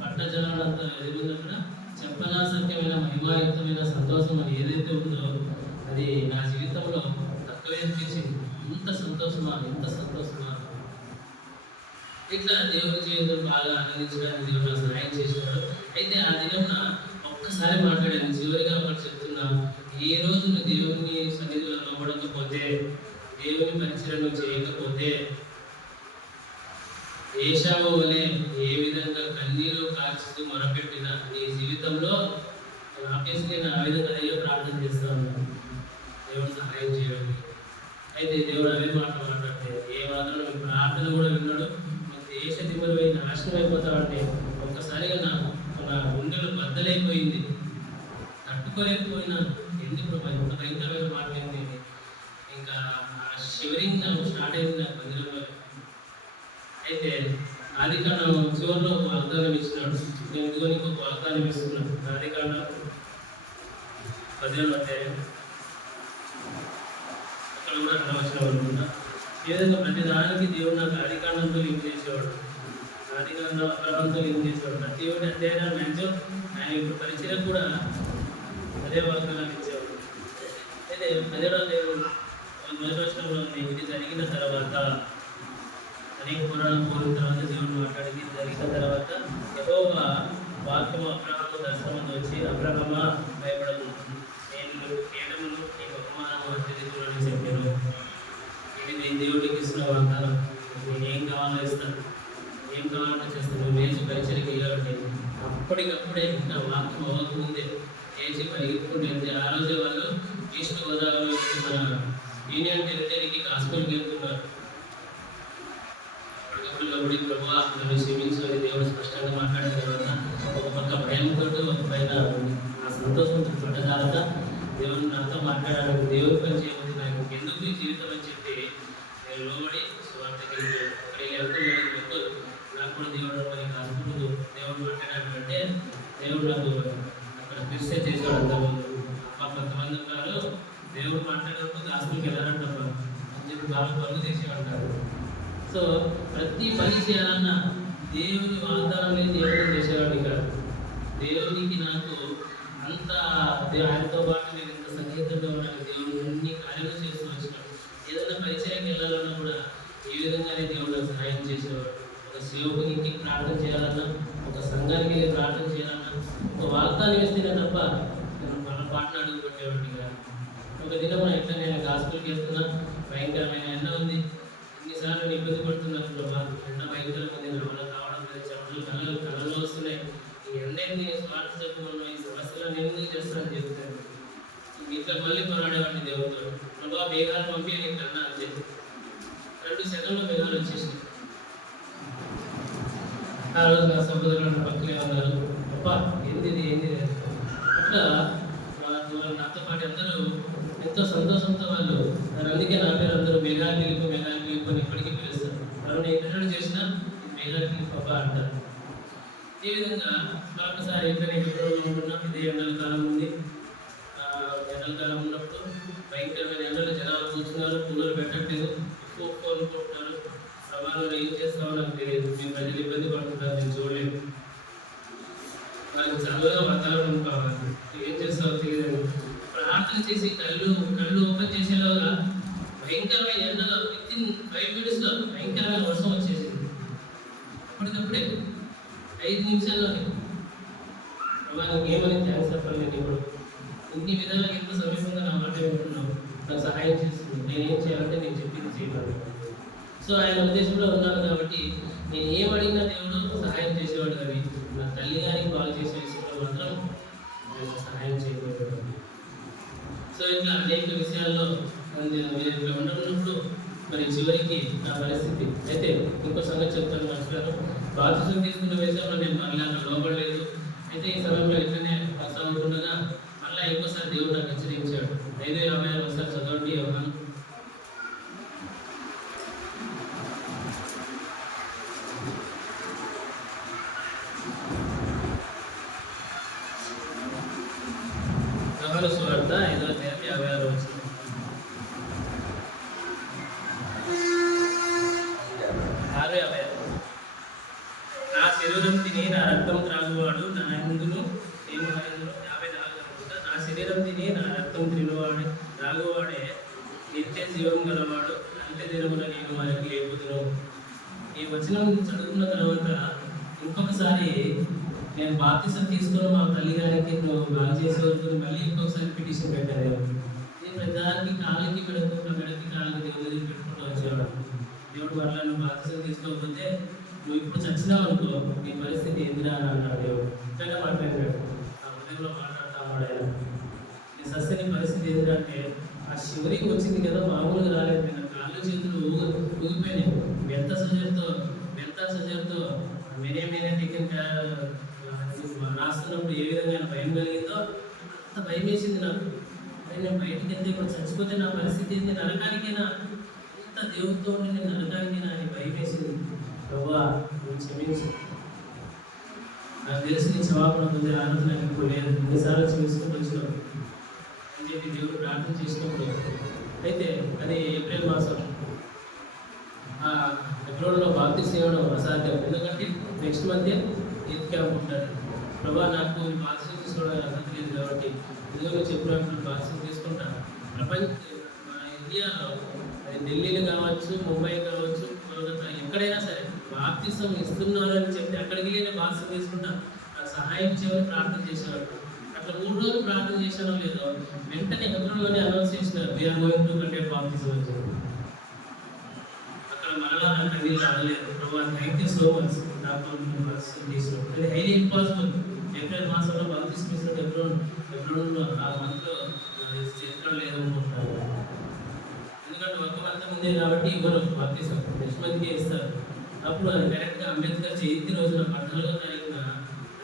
పట్టజాలనంతా ఏదైనా కూడా చెప్పనాసక్యమైన మహిమాయుక్తమైన సంతోషం అని ఏదైతే ఉందో అది నా జీవితంలో తక్కువ అనిపించింది, ఎంత సంతోషమా ఎంత సంతోషమా. ఇట్లా దేవుడి జీవితం బాగా ఆనందించడానికి దేవుడు నాకు సహాయం చేసినాడు. అయితే ఆ దినం ఒక్కసారి మాట్లాడాను, చివరిగా ఒకటి చెప్తున్నా, ఏ రోజు నువ్వు దేవుని సన్నిధిలో నిలబడకపోతే, దేవుని పరిచయం చేయకపోతే, ఏశావు వలె ఏ విధంగా కన్నీరు కాల్చుతూ మొరపెట్టిన నీ జీవితంలో ఆబ్వియస్లీ నేను ఆ విధంగా అదే ప్రార్థన చేస్తూ ఉన్నాను, దేవుడు సహాయం చేయండి. అయితే దేవుడు అవే మాటలు మాట్లాడితే ఏ మాత్రం మీ ప్రార్థన కూడా విన్నాడు. దేశ దిగులు నాశనం అయిపోతామంటే ఒక్కసారిగా నా గుండెలు బద్దలైపోయింది, తట్టుకోలేకపోయినా. ఎందుకు ఎంత భయంకరమైన మాట ఏంటి, ఇంకా షివరింగ్ నాకు స్టార్ట్ అయింది నాకు మందిరంలో. అయితే ఆదికాండం చివరిలో ఒక వాగ్దానం ఇచ్చినాడు, నేను ఇదిగో నీకు ఒక వాగ్దానం ఇస్తున్నాను. ఆదికాండం 10వ అధ్యాయం అక్కడ కూడా అర్థవచనం అనుకుంటా. ఏ విధంగా ప్రతి దానికి దేవుడు నాకు ఆదికాండంతో లింక్ చేసేవాడు, ఆదికాండం అబ్రహాంతో లింక్ చేసేవాడు. ప్రతి ఒక్కటి అధ్యాయం మ్యాక్సిమం ఆయన ఇప్పుడు పరిచయం కూడా అదే వాగ్దానాలు ఇచ్చేవాడు. అయితే 10వ అధ్యాయం 1వ వచనంలో ఉంది, ఇది జరిగిన తర్వాత, అనేక పురాణం పోయిన తర్వాత దేవుడు మాట్లాడింది జరిగిన తర్వాత యెహోవా వాక్యము అబ్రహాము దర్శనమందు వచ్చి, అబ్రహామా భయపడము, నేను కేడములు నీ బహుమానము అత్యధికులు అని చెప్పాను. ఇది నేను దేవుడికి ఇస్తున్న వాగ్దానం, నేను ఏం కావాలో ఇస్తాను, ఏం కావాలో చేస్తాను, నువ్వు వేసి పరిచయకి వెళ్ళాలంటే అప్పటికప్పుడే నా వాక్యం అవ్వకముందే వేసి పరిగెత్తుకుంటే. ఆ రోజే వాళ్ళు ఈస్ట్ గోదావరి మన యూనియన్ టెరిటరీకి హాస్పిటల్కి వెళ్తున్నారు. అప్పటికప్పుడు ప్రభావ నన్ను క్షమించాలి దేవుడు స్పష్టంగా మాట్లాడిన తర్వాత ఒక పక్క భయంతో, ఒక పైన ఆ సంతోషంతో పడ్డ తర్వాత దేవుడు నాతో మాట్లాడాలని, దేవుడి పని చేయబోతుంది నాకు ఎందుకు ఈ జీవితం అని చెప్పి నేను లోబడి స్వార్థకి వెళ్తూ నాకు కూడా దేవుడు మరి హాస్పిటల్ దేవుడు మాట్లాడాలంటే దేవుడు నాకు అక్కడ ఫిక్స్ చేశాడు. అంతమంది కొంతమంది ఉన్నారు, దేవుడు మాట్లాడినప్పుడు హాస్పిటల్కి వెళ్ళారంటారు అని చెప్పి బాగా పనులు చేసేవాళ్ళు. సో ప్రతి పని చేయాలన్నా దేవుని వాగ్దానాన్ని దేవుడు చేసేవాడు. ఇక్కడ దేవునికి నాకు అంత ఆయనతో పాటు నేను ఇంత సంగీతంగా ఉన్నాను, దేవుడు అన్ని కార్యాలు చేస్తూ వచ్చినాడు. ఏదైనా పరిచయం వెళ్ళాలన్నా కూడా ఈ విధంగానే దేవుడు నాకు సహాయం చేసేవాడు. ఒక సేవకునికి ప్రార్థన చేయాలన్నా, ఒక సంఘానికి వెళ్ళి ప్రార్థన చేయాలన్నా, ఒక వాగ్దానం వేస్తేనే తప్ప మన పాటలు అడుగు పెట్టేవాడిని కాదు. ఒక దినం ఎట్లా నేను హాస్పిటల్కి వెళ్తున్నా, భయంకరమైన ఎండ ఉంది, ఇన్నిసార్లు నేను ఇబ్బంది పడుతున్నప్పుడు ఎండ భయంకరంగా ఉంది, కావడం లేదు, చెమటలు కళ్ళలో వస్తున్నాయి. ఈ ఎండని స్వార్థ చెప్పుకున్నాం, ఈ సమస్యలను ఎందుకు చేస్తానని చెప్తాను. ఇట్లా మళ్ళీ పోరాడేవాడిని దేవుడితో, ప్రభావ మేఘాలు పంపి నేను కన్నా అని చెప్పి 2 సెకండ్లో మేఘాలు వచ్చేసినాయి. ఆ రోజు నా సహోదరులు పక్కనే ఉన్నారు, అబ్బా ఏంది అట్లా నాతో పాటు అందరూ ఎంతో సంతోషంతో వాళ్ళు అందుకే నా పేరు అందరూ మేఘాలు పిలుపు అని ఇప్పటికీ పిలుస్తారు. వాళ్ళు ఇంట్రడ్యూస్ చేసినా మేఘాలు పిలుపు అబ్బా అంటారు. ఈ విధంగా మరొకసారి ఎక్కడైనా ఎప్పుడో ఉంటున్నాం, ఇదే ఎండల కాలం ఉంది. ఎండల కాలం ఉన్నప్పుడు భయంకరమైన ఎండలు జనాలు కూర్చున్నారు, కూలర్ పెట్టట్లేదు, ఎక్కువ అనుకుంటున్నారు. సవాళ్ళు ఏం చేస్తామో నాకు తెలియదు, మీ ప్రజలు ఇబ్బంది పడుతుంటారు, నేను చూడలేదు. వాళ్ళకి చల్లగా వాతావరణం కావాలి, ఏం చేస్తావో తెలియదు. ప్రార్థన చేసి కళ్ళు ఓపెన్ చేసేలాగా భయంకరమైన ఎండలో వితిన్ 5 minutesలో భయంకరమైన వర్షం వచ్చేసింది. అప్పటికప్పుడే 5 నిమిషాల్లోనే ప్రభావం ఏమని థ్యాంక్స్ చెప్పాలి. నేను ఇప్పుడు ఇన్ని విధాలుగా ఎంత సమీపంగా నా మాట వింటున్నావు, నాకు సహాయం చేస్తుంది, నేనేం చేయాలంటే నేను చెప్పింది చేయాలి. సో ఆయన ఉద్దేశంలో ఉన్నాను కాబట్టి నేను ఏమడిగినా దేవుడు సహాయం చేసేవాడు. కానీ నా తల్లి గారికి కాల్ చేసే విషయంలో మాత్రం సహాయం చేయకూడదు. సో ఇట్లా అనేక విషయాల్లో ఇట్లా ఉండనున్నప్పుడు మరి చివరికి నా పరిస్థితి అయితే ఇంకో సంగతి చెప్తాను, మర్చిపోయాను. బాధ్యతలు తీసుకున్న విషయంలో నేను మళ్ళీ లోపడలేదు. అయితే ఈ సమయంలో ఇట్లనే కొనసాగుతుండగా మళ్ళీ ఇంకోసారి దేవుడు నాకు హెచ్చరించాడు. 5:56 ఒకసారి చదవండి. ఎవరు సువార్త 5వ అధ్యాయం 56 వచనం. నా శరీరం తిని నా రక్తం త్రాగువాడు నా ఎందును నేను 54 అనుకుంటా. నా శరీరం తిని నా రక్తం త్రాగువాడే నిత్య జీవం గలవాడు, అంత్య దినమున నేను వారికి లేపుదును. ఈ వచనం చదువుకున్న తర్వాత ఇంకొకసారి నేను బాప్తిసం తీసుకొని మా తల్లి గారికి బాగా చేసే వరకు మళ్ళీ ఇంకొకసారి పిటిషన్ పెట్టాను. నేను ప్రతిదానికి కాళ్ళకి పెడుతున్నా, మెడకి కాళ్ళకి దేవుడి పెట్టుకుంటూ వచ్చేవాడు. దేవుడు వల్ల నువ్వు బాప్తిసం తీసుకోకపోతే నువ్వు ఇప్పుడు చచ్చినావు అనుకో, నీ పరిస్థితి ఎందురా అని అన్నాడు దేవుడు. నిజంగా మాట్లాడాడు, ఆ హృదయంలో మాట్లాడుతున్నాడు ఆయన. నీ సస్యని పరిస్థితి ఎందుకంటే ఆ చివరికి వచ్చింది కదా, మామూలుగా రాలేదు. నేను కాళ్ళు చేతులు ఊగిపోయినాయి. ఎంత సజర్తో మేనే టికెట్ రాస్తున్నప్పుడు ఏ విధంగా భయం కలిగిందో అంత భయం వేసింది నాకు. నేను బయటికి వెళ్తే ఇప్పుడు చచ్చిపోతే నా పరిస్థితి ఏంటి, నరకానికైనా, ఇంత దేవుడితో నేను నరకానికైనా అని భయం వేసింది. ప్రభా నువ్వు క్షమించు, నాకు తెలిసి నీ క్షమాపణ పొందే ఆనందం నాకు ఇప్పుడు లేదు, ఎన్నిసార్లు క్షమించుకుంటూ వచ్చినావు అని చెప్పి దేవుడు ప్రార్థన చేసినప్పుడు. అయితే అది ఏప్రిల్ మాసం ఎప్రిల్లో బాప్తిసం ఇవ్వడం అసాధ్యం, ఎందుకంటే నెక్స్ట్ మంత్ ఈద్ క్యాంప్ ఉంటాడు. ప్రభా నాకు బాప్తిసం తీసుకోవడానికి అర్హత లేదు కాబట్టి ఎందుకంటే చెప్పినప్పుడు బాప్తిసం తీసుకుంటాను. మన ఇండియాలో అది ఢిల్లీలో కావచ్చు, ముంబై కావచ్చు, కోల్కతా, ఎక్కడైనా సరే బాప్తిసం ఇస్తున్నారు అని చెప్తే అక్కడికి నేను బాప్తిసం తీసుకుంటా, నాకు సహాయం చేయమని ప్రార్థన చేసేవాడు. అట్లా 3 రోజులు ప్రార్థన చేశానో లేదో వెంటనే ఎప్పుడులోనే అనౌన్స్ చేసినారు, వీఆర్ గోయింగ్ టు కండక్ట్ బాప్తిసం వచ్చారు. అక్కడ మరలా నాకు అన్ని రాలేదు. ప్రభావ థ్యాంక్ యూ సో మచ్, నాకు బాప్తిసం చేసినాం. అది హైలీ ఇంపాసిబుల్. ఏప్రిల్ మాసంలో బాప్తిసం ఇస్తున్న ఎప్పుడు ఆ మంత్లో చేతిలో లేదనుకుంటున్నాను. ఎందుకంటే 1 మంత్ ముందే కాబట్టి ఇవ్వరు బాప్తిసం, నెక్స్ట్ మంత్కే ఇస్తారు. అప్పుడు అది కరెక్ట్గా అంబేద్కర్ జయంతి రోజున 14వ తారీఖున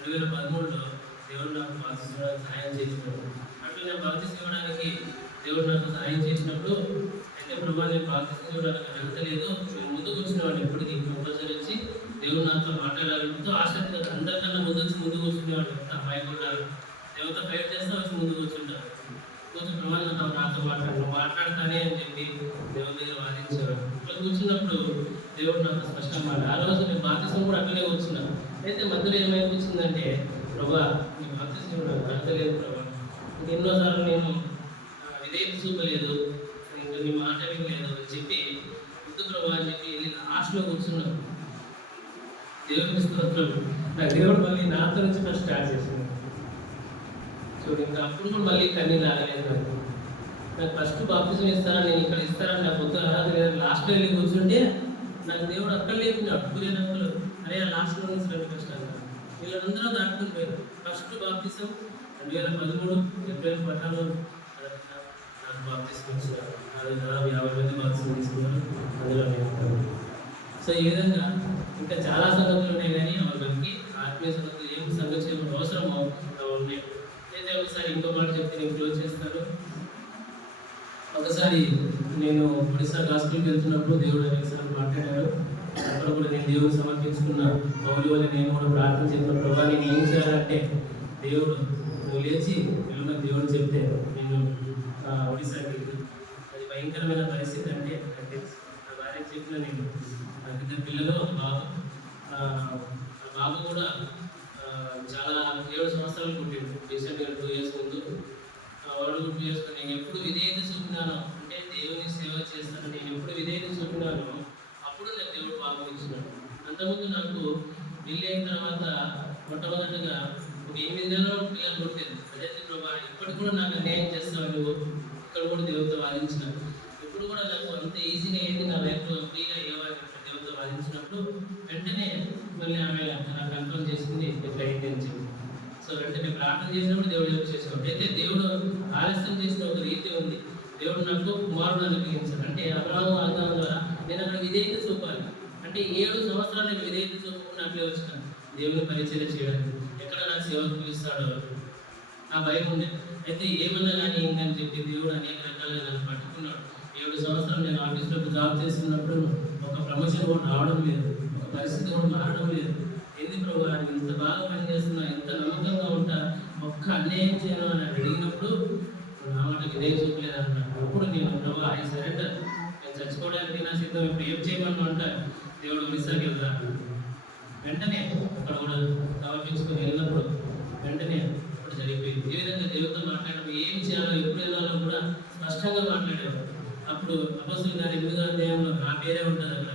2013లో దేవుడు నాకు బాప్తిసం ఇవ్వడానికి సహాయం చేసినాడు. అట్లా నేను బాప్తిసం ఇవ్వడానికి దేవుడు నాకు సహాయం చేసినప్పుడు అయితే ప్రభావ నేను బాప్తిసం ఇవ్వడానికి వెళ్తలేదు, నేను ముందుకు వచ్చినవాడిని. ఎప్పటికీ కంపల్సరీ వచ్చి దేవుడు నాతో మాట్లాడాలంటూ ఆసక్తిగా అందరికన్నా ముందు కూర్చునేవాడు. అమ్మాయి కూడా దేవుడితో ఫైట్ చేస్తే వచ్చి ముందు కూర్చుంటారు. కొంచెం ప్రభావం నాతో మాట్లాడతానే అని చెప్పి దేవుడి దగ్గర వాదించారు. ఇట్లా కూర్చున్నప్పుడు దేవుడు నాకు స్పష్టంగా ఆ రోజు నేను బాప్తిసం కూడా అట్లనే కూర్చున్నాను. అయితే మధ్యలో ఏమనిపించిందంటే, ప్రభా నీ బాప్తిసం నాకు అర్థలేదు ప్రభా, ఎన్నోసార్లు నేను విధేయత చూపలేదు, ఇంకా నీ మాట వినలేదు అని చెప్పి వద్దు ప్రభా అని చెప్పి వెళ్ళి లాస్ట్లో కూర్చున్నాను. దేవుడికి స్తోత్రం. నాకు దేవుడు మళ్ళీ నాతో నుంచి ఫస్ట్ స్టార్ట్ చేసింది. చూడు ఇంకా అప్పుడు కూడా మళ్ళీ కన్నీళ్ళు ఆగలేదు. నాకు ఫస్ట్ బాప్తిసం ఇస్తారా, నేను ఇక్కడ ఇస్తారని నాకు వద్దు అర్హత లేదు. లాస్ట్లో వెళ్ళి కూర్చుంటే నాకు దేవుడు అక్కడ లేకుండా అట్టుకునేటప్పుడు అరే ఆ లాస్ట్లో నుంచి రెండు కష్టాలు వీళ్ళందరూ దాటుకుని పోయారు. ఫస్ట్ బాప్తిసం 2013 ఏప్రిల్ 14 నాకు బాప్తిసం ఇచ్చారు. అది దాదాపు 50 మంది బాప్తిసం తీసుకున్నారు, అందులో నేను. సో ఈ విధంగా ఇంకా చాలా సంగతులు ఉన్నాయి, కానీ వాళ్ళకి ఆత్మీయ సంగతులు ఏం సంగతి చేయడం అవసరమో ఉన్నాయి. అయితే ఒకసారి ఇంకో మాట చెప్తే నేను క్లోజ్ చేస్తాను. ఒకసారి నేను ఒడిశా గాస్పుల్కి వెళ్తున్నప్పుడు దేవుడు అనేకసార్లు మాట్లాడాడు. అక్కడ కూడా నేను దేవుడు సమర్పించుకున్న పౌలు వల్ల నేను కూడా ప్రార్థన చేసిన ప్రభావ నేను ఏం చేయాలంటే, దేవుడు నువ్వు లేచి వెళ్ళిన దేవుడు చెప్తే నేను ఒడిశాకి, అది భయంకరమైన పరిస్థితి. అంటే నా భార్యకి చెప్పిన నేను, నాకు 2 పిల్లలు, బాబు కూడా చాలా 7 సంవత్సరాలు పుట్టిండు. రీసెంట్గా 2 years ముందు వాడు 2 years. నేను ఎప్పుడు విధేయత చూపినానో, అంటే దేవుని సేవ చేస్తాను, నేను ఎప్పుడు విధేయత చూపినానో అప్పుడు నాకు దేవుడు బాబు ఇచ్చినాడు. అంతకుముందు నాకు పెళ్ళి అయిన తర్వాత మొట్టమొదటిగా ఒక 8 నెలల పిల్లలు పుట్టేది. అదే ప్రభా ఇప్పటికి కూడా నాకు అన్యాయం చేస్తావు నువ్వు, ఇక్కడ కూడా దేవుడితో వాదించిన, ఇప్పుడు కూడా నాకు అంత ఈజీగా ఏంటి నా లైఫ్లో ఫ్రీగా దేవుడితో వాదించినప్పుడు వెంటనే మళ్ళీ ఆమె నాకు కన్ఫర్మ్ చేసింది ఇట్లా ఏంటి. సో వెంటనే ప్రార్థన చేసినప్పుడు దేవుడు చేసేవాడు. అయితే దేవుడు ఆలస్యం చేసిన ఒక రీతి ఉంది. దేవుడు నాకు కుమారుడు అనుగ్రహించాడు. అంటే అబ్రహాము వాగ్దానం ద్వారా నేను అక్కడ విధేయత చూపాలి. అంటే 7 సంవత్సరాలు నేను విధేయత చూపకుండా అట్లే వచ్చినాను దేవుని పరిచయం చేయడానికి. ఎక్కడ నాకు సేవకు పిలుస్తాడో నా భయం ఉంది. అయితే ఏమన్నా కానీ ఏంటని చెప్పి దేవుడు అనేక రకాలుగా నన్ను పట్టుకున్నాడు. 7 సంవత్సరాలు నేను ఆఫీస్లో జాబ్ చేస్తున్నప్పుడు ఒక ప్రమోషన్ కూడా రావడం లేదు, ఒక పరిస్థితి కూడా మారడం లేదు. ఎందుకు ప్రభు ఇంత బాగా పనిచేస్తున్నా, ఎంత నమ్మకంగా ఉంటా, ఒక్క అన్యాయం చేయను అని అడిగినప్పుడు నా మాట విధేయ చూపలేదన్న. అప్పుడు నేను ప్రభు ఐ సరెండర్, నేను చచ్చిపోవడానికి నా సిద్ధం, ఇప్పుడు ఏం చేయమని అంటా దేవుడు ఒడిశాకి వెళ్తా. వెంటనే అక్కడ కూడా సమర్పించుకొని వెళ్ళినప్పుడు వెంటనే అప్పుడు జరిగిపోయింది. ఏ విధంగా దేవుడితో మాట్లాడడం, ఏం చేయాలో, ఎప్పుడు వెళ్ళాలో కూడా స్పష్టంగా మాట్లాడేవాడు. అప్పుడు అపొస్తలుల కార్యం 8వ అధ్యాయంలో నా పేరే ఉంటుంది అక్కడ.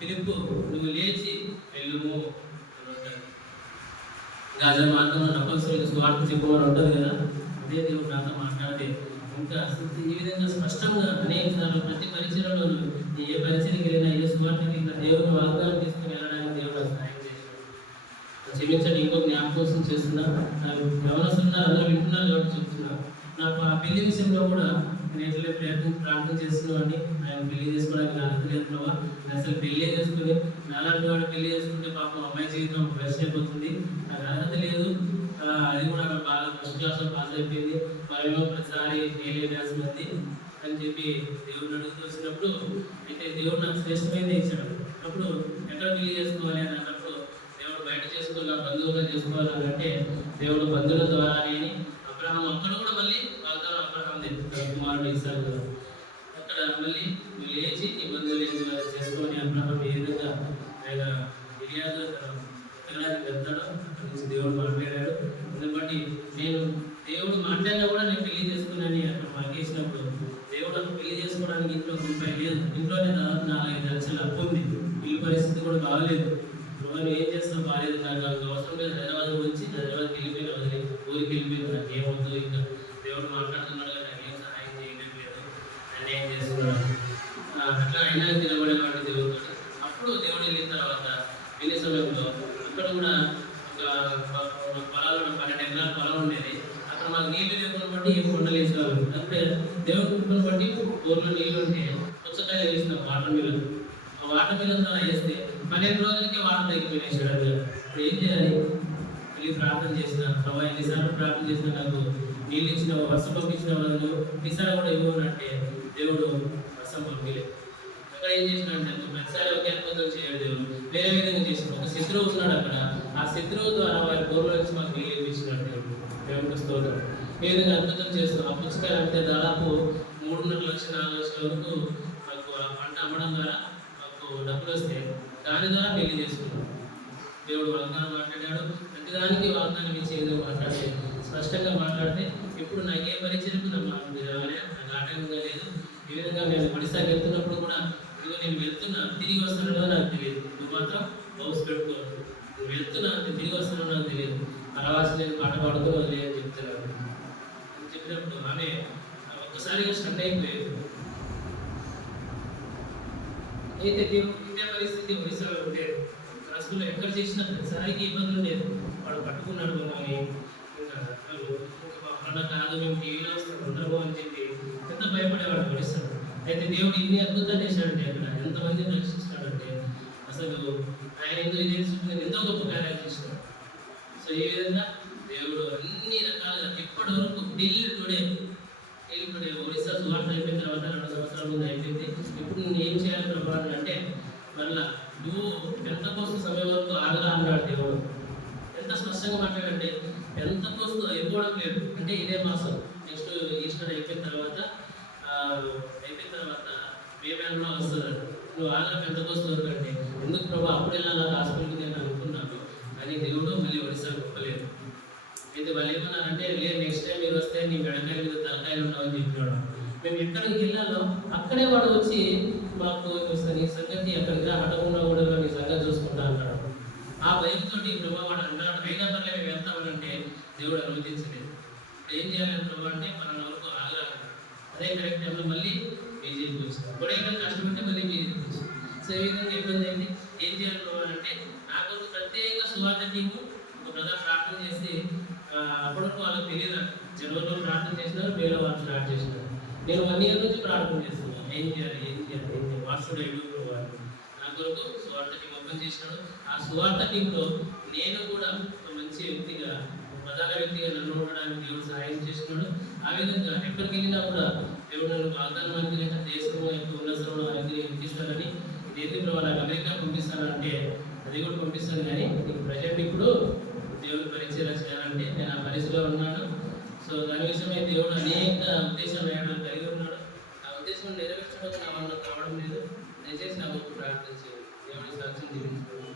ఫిలిప్పు నువ్వు లేచి వెళ్ళుము అని ఉంటాడు. గాజా మార్గంలో అపొస్తలులకు సువార్త చెప్పమని ఉంటుంది కదా. అదే దేవుడు నాతో మాట్లాడితే ఇంకా ఈ విధంగా స్పష్టంగా అనేక సార్లు ప్రతి పరిచయలో ఏ పరిచయకి వెళ్ళినా ఏ సువార్తకి ఇంకా దేవుని వాగ్దానం తీసుకుని వెళ్ళడానికి దేవుడు సహాయం చేశాడు. క్షమించండి, ఇంకో జ్ఞాపకం చేస్తున్నా. యవనస్తున్నారు, అందరూ వింటున్నారు కాబట్టి చెప్తున్నా. నాకు ఆ పెళ్లి విషయంలో కూడా నేను ఎట్లే ప్రార్థన చేస్తున్నాను. ఆయన పెళ్లి చేసుకోవడానికి నాకు అర్థం లేదు ప్రభావ. అసలు పెళ్లి చేసుకుని నాలాంటి వాడు పెళ్లి చేసుకుంటే పాపం అమ్మాయి జీవితం వేస్ట్ అయిపోతుంది. నాకు అర్హత లేదు. అది కూడా అక్కడ బాగా ఫస్ట్ క్లాస్లో పాస్ అయిపోయింది. మరేమో ప్రతిసారి ఫెయిల్ అయిపోతుంది అని చెప్పి దేవుడిని అడుగుతూ వచ్చినప్పుడు అయితే దేవుడు నాకు శ్రేష్టమైనది ఇచ్చాడు. అప్పుడు ఎక్కడ పెళ్లి చేసుకోవాలి అని అన్నప్పుడు దేవుడు బయట చేసుకోవాలి, బంధువులుగా చేసుకోవాలి అని అంటే దేవుడు బంధువుల ద్వారా అని అబ్రహాం అక్కడ కూడా మళ్ళీ వాగ్దానం అబ్రహాంది కుమారుడు ఇస్తాడు కదా. అక్కడ మళ్ళీ నువ్వు లేచి నీ బంధువులు చేసుకొని అబ్రహాం ఏ విధంగా ఆయన ఫిర్యాదు ఎక్కడానికి వెళ్తాడో నుంచి దేవుడు మాట్లాడాడు. దాన్ని బట్టి నేను దేవుడు మాట్లాడినా కూడా నేను పెళ్లి చేసుకున్నాను అక్కడ మాకేసినప్పుడు దేవుడు పెళ్లి చేసుకోవడానికి ఇంట్లో రూపాయి లేదు. ఇంట్లోనే దాదాపు 4-5 లక్షల అప్పు ఉంది. ఇల్లు పరిస్థితి కూడా బాగలేదు. నువ్వు ఏం చేస్తావు బాగాలేదు. నాకు అవసరం లేదు. హైదరాబాద్ వచ్చి హైదరాబాద్కి వెళ్ళిపోయిన వదిలి ఊరికి వెళ్ళిపోయింది. నాకు ఏమవుతుందో ఇంకా దేవుడు మాట్లాడుతున్నాడు కదా, నాకు ఏం సహాయం చేయడం లేదు, నన్ను ఏం చేస్తున్నాడు అట్లా అయినా నిలబడేవాడు దేవుడు. అప్పుడు దేవుడు వెళ్ళిన తర్వాత పెళ్లి సమయంలో అక్కడ కూడా ఒక పొలాలు 12 ఎకరాల పొలం ఉండేది. అక్కడ మాకు నీళ్లు లేకుండా బట్టి ఏం కొండలు వేసేవాళ్ళు. అంటే దేవుడి కృపను బట్టి ఊర్లో నీళ్ళు ఉంటే పుచ్చకాయలు వేసినాం వాటర్ మిల్లు. ఆ వాటర్ మిల్లు వేస్తే 12 రోజులకి వాటర్ తగ్గిపోయినాయి సడన్గా. ఇప్పుడు ఏం చేయాలి? వెళ్ళి ప్రార్థన చేసిన ప్రభావ ఎన్నిసార్లు ప్రార్థన చేసిన నాకు నీళ్ళు ఇచ్చిన వర్షం పంపించిన వాళ్ళు ఈసారి కూడా ఇవ్వనంటే దేవుడు వర్షం పంపించలేదు. అక్కడ ఏం చేసినాడంటే ప్రతిసారి ఒకే అద్భుతం చేయడు దేవుడు, వేరే విధంగా చేసిన ఒక శత్రువు ఉన్నాడు అక్కడ. ఆ శత్రువు ద్వారా వారి గౌరవ నుంచి మాకు నీళ్ళు ఇప్పించినాడు దేవుడు. దేవుడికి స్తోత్రం. ఏ విధంగా అద్భుతం చేస్తున్నాం. ఆ పుస్తకాలు అంటే దాదాపు 3.5 లక్షల 4 లక్షల వరకు మాకు ఆ పంట అమ్మడం ద్వారా మాకు డబ్బులు వస్తే దాని ద్వారా పెళ్లి చేసుకున్నాం. దేవుడు వాగ్దానం మాట్లాడాడు. ప్రతిదానికి వాగ్దానం ఇచ్చే విధంగా మాట్లాడితే స్పష్టంగా మాట్లాడితే ఇప్పుడు నాకు ఏ పరిచయం నాకు ఆటంకంగా లేదు. ఈ విధంగా నేను ఒడిశాకి వెళ్తున్నప్పుడు కూడా ఇదిగో నేను వెళ్తున్నా, తిరిగి వస్తాను కదా నాకు తెలియదు. నువ్వు మాత్రం హౌస్ పెట్టుకో, నువ్వు వెళ్తున్నా అంటే తిరిగి వస్తానో నాకు తెలియదు. అలవాసి నేను పాట పాడుతూ వదిలే అని చెప్తున్నాను అని చెప్పినప్పుడు ఆమె ఒక్కసారిగా స్టన్ అయిపోయేది. అయితే ఇదే పరిస్థితి ఒడిశాలో ఉండేది. క్లాసులో ఎక్కడ చేసినా ప్రతిసారికి ఇబ్బందులు ఉండేది. వాడు పట్టుకున్నాడు మమ్మల్ని, అలా కాదు మేము టీవీలో వస్తాం ఉండవు అని చెప్పి ఎంత భయపడేవాడు ఒడిశాలో. అయితే దేవుడు ఇన్ని అద్భుతాలు చేశాడంటే అక్కడ ఎంతమందిని రక్షిస్తాడంటే అసలు ఆయన ఎంతో గొప్ప కార్యాలు చేసినాడు. సో ఈ విధంగా దేవుడు అన్ని రకాలుగా ఇప్పటి వరకు ఢిల్లీ టుడే ఒడిశా సువార్త అయిపోయిన తర్వాత 2 సంవత్సరాల ముందు అయిపోయింది. ఇప్పుడు నేను ఏం చేయాలి ప్రభావం అంటే మళ్ళా నువ్వు పెంతకోస్తు సమయం వరకు ఆగలా అన్నాడు దేవుడు. ఎంత స్పష్టంగా మాట్లాడంటే పెంతకోస్తు అయిపోవడం లేదు అంటే ఇదే మాసం నెక్స్ట్ ఈస్టర్ అయిపోయిన తర్వాత మే నెలలో వస్తుందంట. నువ్వు ఆగలా పెంతకోస్తు వరకు అంటే ఎందుకు ప్రభావ అప్పుడు వెళ్ళాలి హాస్పిటల్కి నేను అనుకున్నాను. కానీ దేవుడు మళ్ళీ ఒడిశా గొప్పలేదు. అయితే వాళ్ళు ఏమన్నారంటే లేదు నెక్స్ట్ టైం మీరు వస్తే నీ మెడకాయ మీద తలకాయలు ఉండవని చెప్పినాడు. మేము ఎక్కడికి వెళ్ళాలో అక్కడే వాడు వచ్చి మాకు నీ సంగతి ఎక్కడికి హఠకుండా కూడా నీ సంగతి చూసుకుంటా అన్నాడు. ఆ భయంతో ప్రభావాడు అన్నాడు అయినా పర్లే మేము వెళ్తామనంటే దేవుడు అనుమతించలేదు. ఏం చేయాలని ప్రభావ అంటే మన వరకు ఆగరాదు. అదే కరెక్ట్ టైంలో మళ్ళీ బీజేపీ వచ్చింది. కూడా ఎక్కడ కష్టపడితే మళ్ళీ బీజేపీ వచ్చింది. సో ఈ విధంగా ఇబ్బంది అయింది. ఏం చేయాలి ప్రభావ అంటే నా కొరకు ప్రత్యేకంగా సువార్త టీము ఒక ప్రధాన ప్రార్థన చేసి అప్పటికి వాళ్ళకి తెలియదు. జనవరిలో ప్రార్థన చేసినారు, మేలో వాళ్ళు స్టార్ట్ చేసినారు. నేను 1 year నుంచి ప్రార్థన చేస్తున్నాను. ఏం చేయాలి వాట్సుడు ఎడుగురు వాళ్ళు నా కొరకు సువార్త టీం ఓపెన్ చేసినాడు. ఆ సువార్త టీంలో నేను కూడా ఒక మంచి వ్యక్తిగా ప్రధాన వ్యక్తిగా నన్ను ఉండడానికి దేవుడు సహాయం చేస్తున్నాడు. ఆ విధంగా ఎక్కడికి వెళ్ళినా కూడా దేవుడు నన్ను వాగ్దానం అనుకునే దేశంలో ఎక్కువ ఉన్న స్థలంలో ఆయనకి పంపిస్తానని దేని వాళ్ళకి అమెరికా పంపిస్తానంటే అది కూడా పంపిస్తాను. కానీ నీకు ప్రజెంట్ ఇప్పుడు దేవుడు పరిచయం చేయాలంటే నేను ఆ పరిస్థితిలో ఉన్నాను. సో దాని విషయమై దేవుడు అనేక ఉద్దేశాలు కలిగి ఉన్నాడు. ఆ ఉద్దేశం నెరవేర్చడానికి నా వల్ల కావడం లేదు. దయచేసి నా గొప్ప ప్రార్థన చేయాలి. దేవుడి సాక్ష్యం జీవించుకోవాలి.